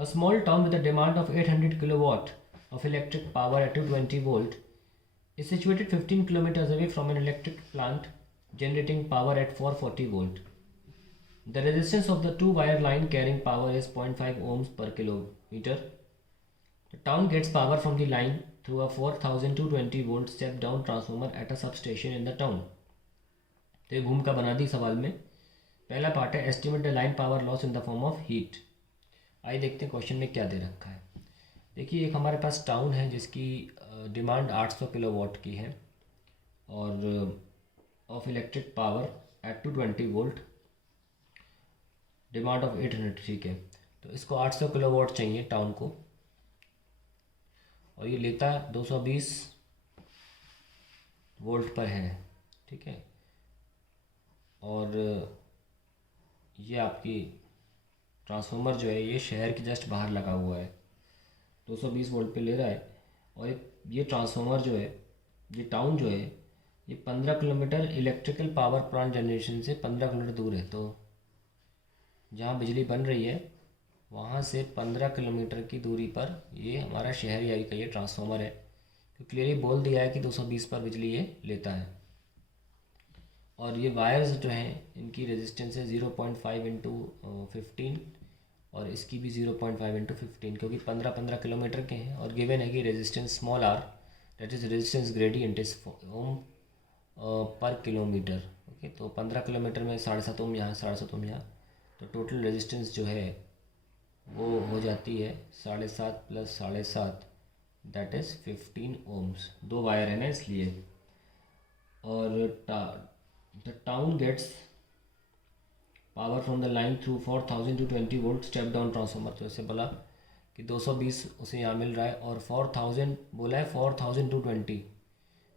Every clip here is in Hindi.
A small town with a demand of 800 kilowatt of electric power at 220 volt is situated 15 kilometers away from an electric plant generating power at 440 volt. The resistance of the two-wire line carrying power is 0.5 ohms per kilometer. The town gets power from the line through a 4220 volt step-down transformer at a substation in the town. तो ये भूमिका बना दी सवाल में। पहला पार्ट है estimate the line power loss in the form of heat. आइए देखते हैं क्वेश्चन में क्या दे रखा है। देखिए एक हमारे पास टाउन है जिसकी डिमांड 800 किलोवाट की है और of electric power at 220 volt, demand of 800, ठीक है। तो इसको 800 किलोवाट चाहिए टाउन को और ये लेता 220 वोल्ट पर है, ठीक है। और ये आपकी ट्रांसफार्मर जो है ये शहर के जस्ट बाहर लगा हुआ है, 220 वोल्ट पे ले रहा है। और ये ट्रांसफार्मर जो है, ये टाउन जो है, ये 15 kilometre electrical power plant generation से 15 किलोमीटर दूर है। तो जहाँ बिजली बन रही है वहाँ से 15 किलोमीटर की दूरी पर ये हमारा शहर एरिया का ये ट्रांसफार्मर है। तो क्लियरली बोल दिया है कि 220 पर बिजली ये लेता है। और ये वायर्स जो हैं इनकी रेजिस्टेंस है 0.5 इंटू 15 और इसकी भी 0.5 इंटू 15, क्योंकि 15 किलोमीटर के हैं। और गिवन है कि resistance small R, that is resistance gradient is ohm per kilometre. Okay, तो 15 किलोमीटर में 7.5 ओम यहाँ, 7.5 ओम यहाँ, तो टोटल रेजिस्टेंस जो है वो हो जाती है 7.5 प्लस 7.5, दैट इज़ 15 ओम्स। दो वायर है ना इसलिए। और the town gets power from the line through 4220 volt step down transformer। तो ऐसे बोला कि 220 उसे यहाँ मिल रहा है और 4000 बोला है 4220,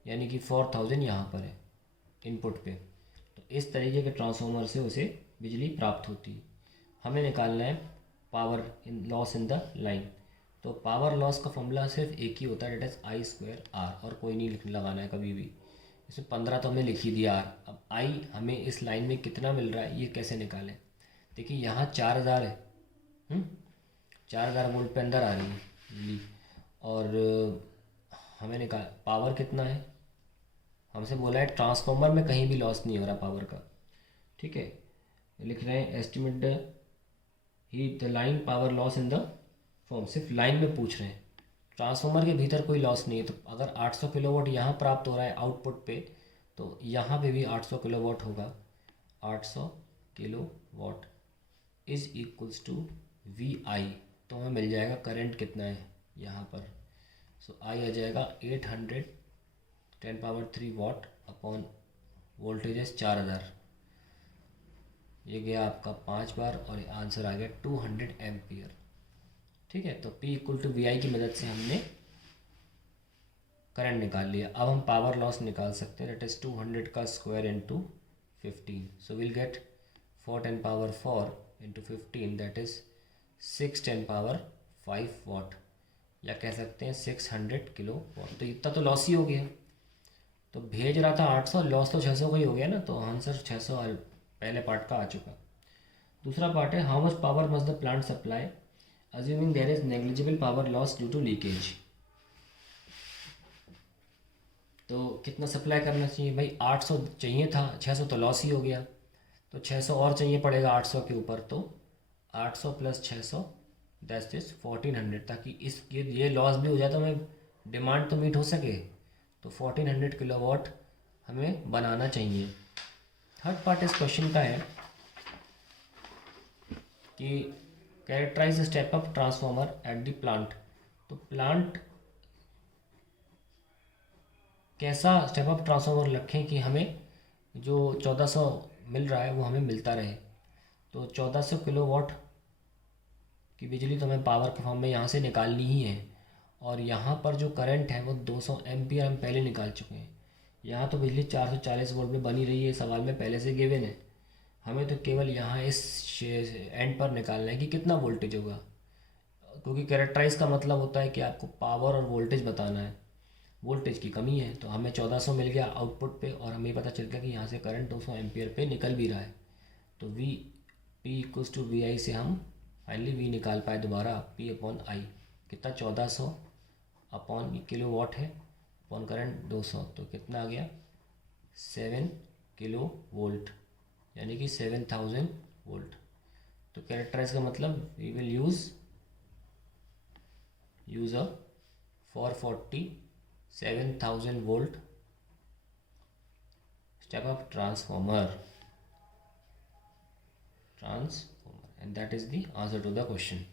यानी कि 4000 यहाँ पर है इनपुट पे। तो इस तरीके के ट्रांसफार्मर से उसे बिजली प्राप्त होती है। हमें निकालना है power in loss in the line. तो पावर लॉस का फॉर्मूला सिर्फ एक ही होता है, डेट इज I²R, और कोई नहीं लगाना है कभी भी। इसमें 15 तो हमने लिख ही दिया आर। अब आई हमें इस लाइन में कितना मिल रहा है ये कैसे निकालें। देखिए यहाँ 4000 है, 4000 वोल्ट पे अंदर आ रही है बिजली। और हमें निकाल पावर कितना है, हमसे बोला है ट्रांसफार्मर में कहीं भी लॉस नहीं हो रहा पावर का, ठीक है। लिख रहे हैं estimate the heat the line power loss in the form, सिर्फ लाइन में पूछ रहे हैं, ट्रांसफार्मर के भीतर कोई लॉस नहीं है। तो अगर 800 किलोवाट यहाँ प्राप्त हो रहा है आउटपुट पे, तो यहाँ पे भी 800 किलोवाट होगा। 800 kilowatt is equals to VI। तो हमें मिल जाएगा करंट कितना है यहाँ पर। सो I आ जाएगा 810⁻³ वाट अपॉन वोल्टेज है 4000। ये गया आपका 5 बार और आंसर आ गया 200 एम्पियर, ठीक है। तो P=VI की मदद से हमने करंट निकाल लिया। अब हम पावर लॉस निकाल सकते हैं, दैट इज 200 का square into 15। So will get 4×10⁴ into 15, that is 6×10⁵ वाट, या कह सकते हैं 600 किलो वाट। तो इतना तो लॉस ही हो गया। तो भेज रहा था 800, लॉस तो 600 का ही हो गया ना, तो आंसर 600 पहले पार्ट का आ चुका। दूसरा पार्ट है how much power must the plant supply assuming there is negligible power loss due to leakage। तो कितना सप्लाई करना चाहिए भाई, 800 चाहिए था, 600 तो लॉस ही हो गया, तो 600 और चाहिए पड़ेगा 800 के ऊपर। तो 800 प्लस 600 दैट इज 1400, ताकि इस ये लॉस भी हो जाए तो हमें डिमांड तो मीट हो सके। तो 1400 किलोवाट हमें बनाना चाहिए। थर्ड पार्ट इस क्वेश्चन का है कि characterise the step up transformer at the plant. तो प्लांट कैसा स्टेप अप ट्रांसफार्मर रखें कि हमें जो 1400 मिल रहा है वो हमें मिलता रहे। तो 1400 किलोवाट की बिजली तो हमें पावर के फॉर्म में यहाँ से निकालनी ही है। और यहाँ पर जो करंट है वो 200 एम्पियर हम पहले निकाल चुके हैं। यहाँ तो बिजली 440 वोल्ट में बनी रही है, सवाल में पहले से गिवन है। हमें तो केवल यहाँ इस एंड पर निकालना है कि कितना वोल्टेज होगा, क्योंकि कैरेक्टराइज का मतलब होता है कि आपको पावर और वोल्टेज बताना है। वोल्टेज की कमी है तो हमें 1400 मिल गया आउटपुट पे, और हमें पता चल गया कि यहाँ से करंट 200 एम्पियर पे निकल भी रहा है। तो P=VI से हम फाइनली वी निकाल पाए दोबारा, P अपॉन आई कितना 1400 अपॉन किलो वाट है अपॉन करंट 200, तो कितना आ गया 7 किलो वोल्ट, यानी कि 7000 वोल्ट। तो कैरेक्टराइज का मतलब we will use a 440 7000 volt step up transformer, and that is the answer to the question.